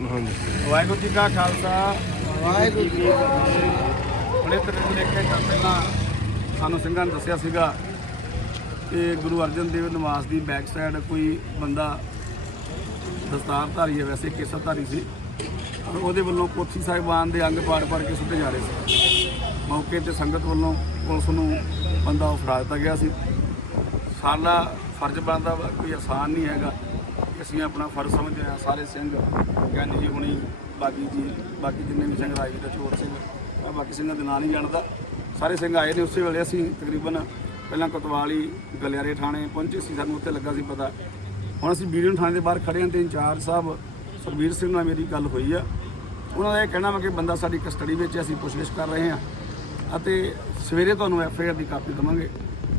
ਹਾਂਜੀ। ਵਾਹਿਗੁਰੂ ਜੀ ਕਾ ਖਾਲਸਾ, ਵਾਹਿਗੁਰੂ ਜੀ ਕੀ ਫਤਿਹ। ਬੜੇ ਤਰੀਕੇ ਦੇਖੇ ਤਾਂ ਪਹਿਲਾਂ ਸਾਨੂੰ ਸਿੰਘਾਂ ਨੇ ਦੱਸਿਆ ਸੀਗਾ ਕਿ ਗੁਰੂ ਅਰਜਨ ਦੇਵ ਨਿਵਾਸ ਦੀ ਬੈਕ ਸਾਈਡ ਕੋਈ ਬੰਦਾ ਦਸਤਾਰਧਾਰੀ ਹੈ, ਵੈਸੇ ਕੇਸਾਧਾਰੀ ਸੀ, ਪਰ ਉਹਦੇ ਵੱਲੋਂ ਕੋਠੀ ਸਾਹਿਬਾਨ ਦੇ ਅੰਗ ਪਾੜ ਪਾੜ ਕੇ ਸੁੱਟੇ ਜਾ ਰਹੇ ਸੀ। ਮੌਕੇ ਤੇ ਸੰਗਤ ਵੱਲੋਂ ਪੁਲਿਸ ਨੂੰ ਬੰਦਾ ਉਹ ਦਿੱਤਾ ਗਿਆ ਸੀ। ਸਾਡਾ ਫਰਜ਼ ਬਣਦਾ ਕੋਈ ਆਸਾਨ ਨਹੀਂ ਹੈਗਾ। ਅਸੀਂ ਆਪਣਾ ਫਰਜ਼ ਸਮਝਦੇ ਹਾਂ, ਸਾਰੇ ਸਿੰਘ, ਗਿਆਨੀ ਜੀ ਹੁਣੀ, ਬਾਕੀ ਜੀ, ਬਾਕੀ ਜਿੰਨੇ ਵੀ ਸਿੰਘ ਰਾਜ ਦਾ ਚੋਰ ਸਿੰਘ, ਮੈਂ ਬਾਕੀ ਸਿੰਘਾਂ ਦੇ ਨਾਂ ਨਹੀਂ ਜਾਣਦਾ। ਸਾਰੇ ਸਿੰਘ ਆਏ ਨੇ ਉਸੇ ਵੇਲੇ ਅਸੀਂ ਤਕਰੀਬਨ ਪਹਿਲਾਂ ਕੋਤਵਾਲੀ, ਗਲਿਆਰੇ ਥਾਣੇ ਪਹੁੰਚੇ ਸੀ, ਸਾਨੂੰ ਉੱਥੇ ਲੱਗਾ ਸੀ ਪਤਾ। ਹੁਣ ਅਸੀਂ ਬੀਡੀਓ ਥਾਣੇ ਦੇ ਬਾਹਰ ਖੜੇ ਹਾਂ ਤੇ ਇੰਚਾਰਜ ਸਾਹਿਬ ਸੁਖਬੀਰ ਸਿੰਘ ਨਾਲ ਮੇਰੀ ਗੱਲ ਹੋਈ ਆ। ਉਹਨਾਂ ਦਾ ਇਹ ਕਹਿਣਾ ਵਾ ਕਿ ਬੰਦਾ ਸਾਡੀ ਕਸਟਡੀ ਵਿੱਚ ਅਸੀਂ ਪੁੱਛਗਿੱਛ ਕਰ ਰਹੇ ਹਾਂ ਅਤੇ ਸਵੇਰੇ ਤੁਹਾਨੂੰ ਐਫ ਆਈ ਆਰ ਦੀ ਕਾਪੀ ਦੇਵਾਂਗੇ।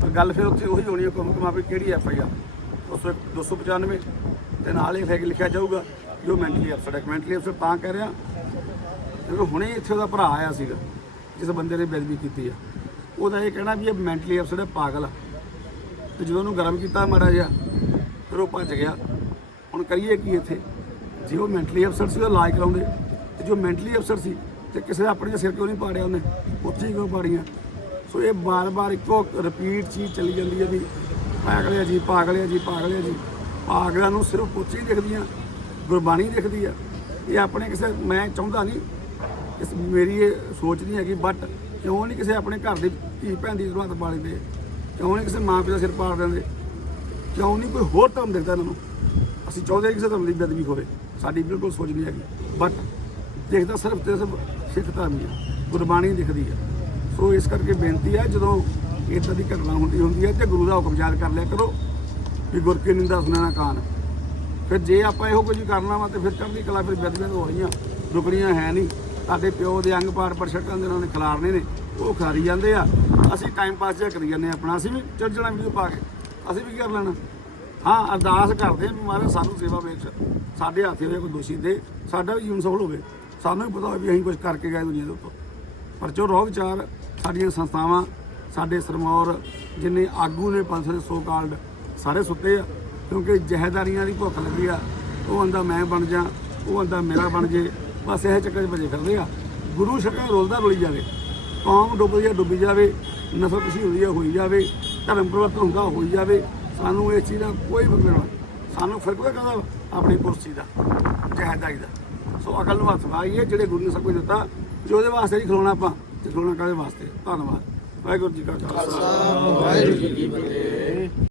ਪਰ ਗੱਲ ਫਿਰ ਉੱਥੇ ਉਹੀ ਹੋਣੀ ਹੈ ਕਿ ਹੁਕਮਾਂ ਕਿਹੜੀ ਐਫ ਆਈ ਆਰ 295 ਤੇ ਨਾਲ ਇਹ ਫੈਕ ਲਿਖਿਆ ਜਾਊਗਾ ਜੋ ਮੈਂਟਲੀ ਅਪਸੈਟ ਹੈ। ਮੈਂਟਲੀ ਅਫਸਰ ਤਾਂ ਕਹਿ ਰਿਹਾ, ਕਿਉਂਕਿ ਹੁਣੇ ਇੱਥੇ ਉਹਦਾ ਭਰਾ ਆਇਆ ਸੀਗਾ, ਜਿਸ ਬੰਦੇ ਨੇ ਬੇਦਬੀ ਕੀਤੀ ਆ। ਉਹਦਾ ਇਹ ਕਹਿਣਾ ਵੀ ਇਹ ਮੈਂਟਲੀ ਅਪਸੈਟ ਹੈ, ਪਾਗਲ ਆ। ਤੇ ਜਦੋਂ ਉਹਨੂੰ ਗਰਮ ਕੀਤਾ ਮਾੜਾ ਜਿਹਾ, ਫਿਰ ਉਹ ਭੱਜ ਗਿਆ। ਹੁਣ ਕਰੀਏ ਕੀ ਇੱਥੇ? ਜੇ ਉਹ ਮੈਂਟਲੀ ਅਪਸੈਟ ਸੀ ਉਹ ਇਲਾਜ ਕਰਾਉਂਦੇ। ਤੇ ਜੋ ਮੈਂਟਲੀ ਅਪਸੈਟ ਸੀ, ਤੇ ਕਿਸੇ ਦਾ ਆਪਣੇ ਸਿਰ ਕਿਉਂ ਨਹੀਂ ਪਾੜਿਆ ਉਹਨੇ? ਉੱਥੇ ਹੀ ਕਿਉਂ ਪਾੜੀਆਂ? ਸੋ ਇਹ ਬਾਰ-ਬਾਰ ਇੱਕੋ ਰਿਪੀਟ ਚੀਜ਼ ਚੱਲੀ ਜਾਂਦੀ ਹੈ ਵੀ ਪਾਗਲਿਆ ਜੀ ਪਾਗਲਿਆ ਜੀ ਪਾਗਲਿਆ ਜੀ। ਪਾਗਲਾਂ ਨੂੰ ਸਿਰਫ ਪੁੱਛ ਹੀ ਦਿਖਦੀਆਂ ਗੁਰਬਾਣੀ ਦਿਖਦੀ ਆ। ਇਹ ਆਪਣੇ ਕਿਸੇ, ਮੈਂ ਚਾਹੁੰਦਾ ਨਹੀਂ ਇਸ ਮੇਰੀ ਇਹ ਸੋਚ ਨਹੀਂ ਹੈਗੀ ਬਟ ਕਿਉਂ ਨਹੀਂ ਕਿਸੇ ਆਪਣੇ ਘਰ ਦੀ ਧੀ ਭੈਣ ਦੀ ਜ਼ਰੂਰਤ ਪਾ ਲੈਂਦੇ ਕਿਉਂ ਨਹੀਂ ਕਿਸੇ ਮਾਂ ਪਿਓ ਦਾ ਸਿਰ ਪਾੜ ਦਿੰਦੇ ਕਿਉਂ ਨਹੀਂ ਕੋਈ ਹੋਰ ਧਰਮ ਦਿਖਦਾ ਇਹਨਾਂ ਨੂੰ? ਅਸੀਂ ਚਾਹੁੰਦੇ ਕਿਸੇ ਧਰਮ ਦੀ ਬੇਦਬੀ ਹੋਵੇ। ਸਾਡੀ ਬਿਲਕੁਲ ਸੋਚ ਨਹੀਂ ਹੈਗੀ। ਬਟ ਦੇਖਦਾ ਸਿਰਫ ਤੇ ਸਿਰਫ ਸਿੱਖ ਧਰਮ ਹੀ ਆ, ਗੁਰਬਾਣੀ ਦਿਖਦੀ ਆ। ਸੋ ਇਸ ਕਰਕੇ ਬੇਨਤੀ ਆ, ਜਦੋਂ ਇਦਾਂ ਦੀ ਘਟਨਾ ਹੁੰਦੀ ਹੁੰਦੀ ਹੈ ਤੇ ਗੁਰੂ ਦਾ ਹੁਕਮ ਯਾਦ ਕਰ ਲਿਆ ਕਰੋ। ਵੀ ਗੁਰ ਕੀ ਨਿੰਦਾ ਸੁਣਨਾ ਕਾਨ। ਫਿਰ ਜੇ ਆਪਾਂ ਇਹੋ ਕੁਝ ਕਰਨਾ ਵਾ ਤੇ ਫਿਰ ਚੜ੍ਹਦੀ ਕਲਾ ਫਿਰ ਬਦਲੀਆਂ ਹੋ ਰਹੀਆਂ, ਰੁਕਣੀਆਂ ਹੈ ਨਹੀਂ। ਸਾਡੇ ਪਿਓ ਦੇ ਅੰਗ ਪਾੜ ਪਰਛਟਾਂ ਦੇ ਉਹਨਾਂ ਨੇ ਖਿਲਾਰਨੇ ਨੇ, ਉਹ ਖਾਰੀ ਜਾਂਦੇ ਆ। ਅਸੀਂ ਟਾਈਮ ਪਾਸ ਜਿਹਾ ਕਰੀ ਜਾਂਦੇ ਆ ਆਪਣਾ, ਅਸੀਂ ਵੀ ਚੜ ਜਾਣਾ ਵੀਡੀਓ ਪਾ ਕੇ, ਅਸੀਂ ਵੀ ਕੀ ਕਰ ਲੈਣਾ। ਹਾਂ, ਅਰਦਾਸ ਕਰਦੇ ਆ ਵੀ ਮਹਾਰਾਜ ਸਾਨੂੰ ਸੇਵਾ ਵਿੱਚ ਸਾਡੇ ਹੱਥੇ ਹੋਏ ਕੋਈ ਦੋਸ਼ੀ ਦੇ, ਸਾਡਾ ਵੀ ਜੀਵਨ ਸਫਲ ਹੋਵੇ। ਸਾਨੂੰ ਵੀ ਪਤਾ ਹੋਵੇ ਵੀ ਅਸੀਂ ਕੁਝ ਕਰਕੇ ਗਏ ਦੁਨੀਆ ਦੇ ਉੱਪਰ। ਪਰ ਜੋ ਰੋਗ ਚਾਰ ਸਾਡੀਆਂ ਸੰਸਥਾਵਾਂ, ਸਾਡੇ ਸਰਮੌਰ, ਜਿੰਨੇ ਆਗੂ ਨੇ ਪੰਜ ਸੌ ਸੋ ਕਾਲਡ ਸਾਰੇ ਸੁੱਤੇ ਆ, ਕਿਉਂਕਿ ਜਹੇਦਾਰੀਆਂ ਦੀ ਭੁੱਖ ਲੱਗੀ ਆ। ਉਹ ਆਂਦਾ, ਮੈਂ ਬਣ ਜਾ। ਉਹ ਆਂਦਾ, ਮੇਰਾ ਬਣ ਜੇ। ਬਸ ਇਹ ਚੱਕਰ 'ਚ ਭਜੇ ਫਿਰਦੇ ਆ। ਗੁਰੂ ਸ਼ਕਾ ਰੋਲਦਾ ਰੁਲੀ ਜਾਵੇ। ਕੌਮ ਡੁੱਬਦੀ ਆ, ਡੁੱਬੀ ਜਾਵੇ। ਨਸਲ ਕੁਸ਼ੀ ਹੁੰਦੀ ਆ, ਹੋਈ ਜਾਵੇ। ਧਰਮ ਪਰਿਵਰਤਨ ਹੁੰਦਾ, ਹੋਈ ਜਾਵੇ। ਸਾਨੂੰ ਇਸ ਚੀਜ਼ ਦਾ ਕੋਈ ਫਿਕਰ ਨਹੀਂ ਸਾਨੂੰ ਫਿਕਰ ਕਹਦਾ ਆਪਣੀ ਕੁਰਸੀ ਦਾ, ਜਹੇਦਾਰੀ ਦਾ। ਸੋ ਅਕਲ ਨੂੰ ਹੱਥ ਪਾਈਏ ਜਿਹੜੇ ਗੁਰੂ ਨੇ ਸਭ ਕੁਝ ਦਿੱਤਾ, ਜੋ ਉਹਦੇ ਵਾਸਤੇ ਨਹੀਂ ਖਲੋਣਾ ਆਪਾਂ, ਤੇ ਖਲੋਣਾ ਕਾਹਦੇ ਵਾਸਤੇ? ਧੰਨਵਾਦ। ਵਾਹਿਗੁਰੂ ਜੀ ਕਾ ਖਾਲਸਾ। ਵਾਹਿਗੁਰੂ ਜੀ ਕੀ ਫਤਿਹ।